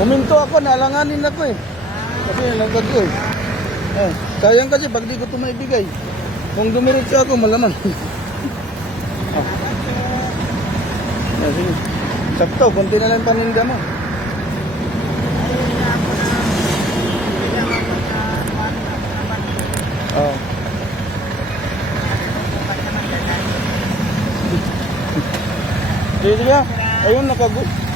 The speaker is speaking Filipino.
Huminto ako, nalanganin ako eh. Kasi nagdag ko eh. Sayang kasi pag di ko ito maibigay. Kung dumiretso ako, malaman. Sige. Sakto, konti na lang paninda mo. Oh. Sige, ayun, nakagut.